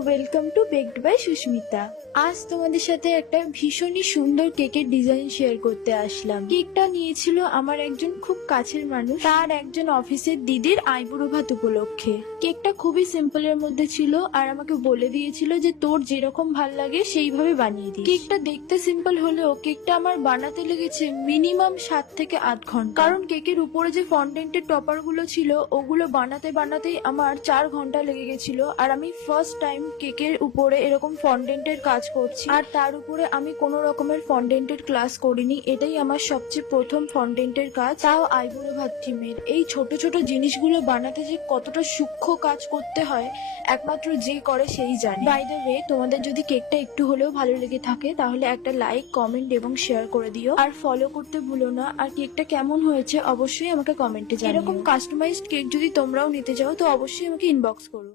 Welcome to baked by Susmita. আজ তোমাদের সাথে একটা ভীষণই সুন্দর কেকের ডিজাইন শেয়ার করতে আসলাম। কেকটা নিয়েছিল আমার একজন খুব কাছের মানুষ, তার একজন অফিসের দিদির আইবুড়ো ভাত উপলক্ষে। কেকটা খুবই সিম্পলের মধ্যে ছিল আর আমাকে বলে দিয়েছিল যে তোর যেরকম ভাল লাগে সেইভাবে বানিয়ে দিই। কেকটা দেখতে সিম্পল হলেও কেকটা আমার বানাতে লেগেছে মিনিমাম 7 থেকে 8 ঘন্টা, কারণ কেকের উপরে যে ফন্ডেন্টের টপার গুলো ছিল ওগুলো বানাতে বানাতেই আমার 4 ঘন্টা লেগে গেছিল। আর আমি ফার্স্ট টাইম কেকের উপরে এরকম ফন্ডেন্টের কাজ করছি, আর তার উপরে আমি কোনো রকমের ফন্ডেন্টের ক্লাস করিনি। এটাই আমার সবচেয়ে প্রথম ফন্ডেন্টের কাজ, তাও আইবুড়ো ভাত থিমের। এই ছোট ছোট জিনিসগুলো বানাতে যে কতটা সূক্ষ্ম কাজ করতে হয় একমাত্র যে করে সেই জানে। বাই দ্য ওয়ে, তোমাদের যদি কেকটা একটু হলেও ভালো লেগে থাকে তাহলে একটা লাইক, কমেন্ট এবং শেয়ার করে দিও, আর ফলো করতে ভুলো না। আর কেকটা কেমন হয়েছে অবশ্যই আমাকে কমেন্টে জানিও। এরকম কাস্টমাইজড কেক যদি তোমরাও নিতে চাও তো অবশ্যই আমাকে ইনবক্স করো।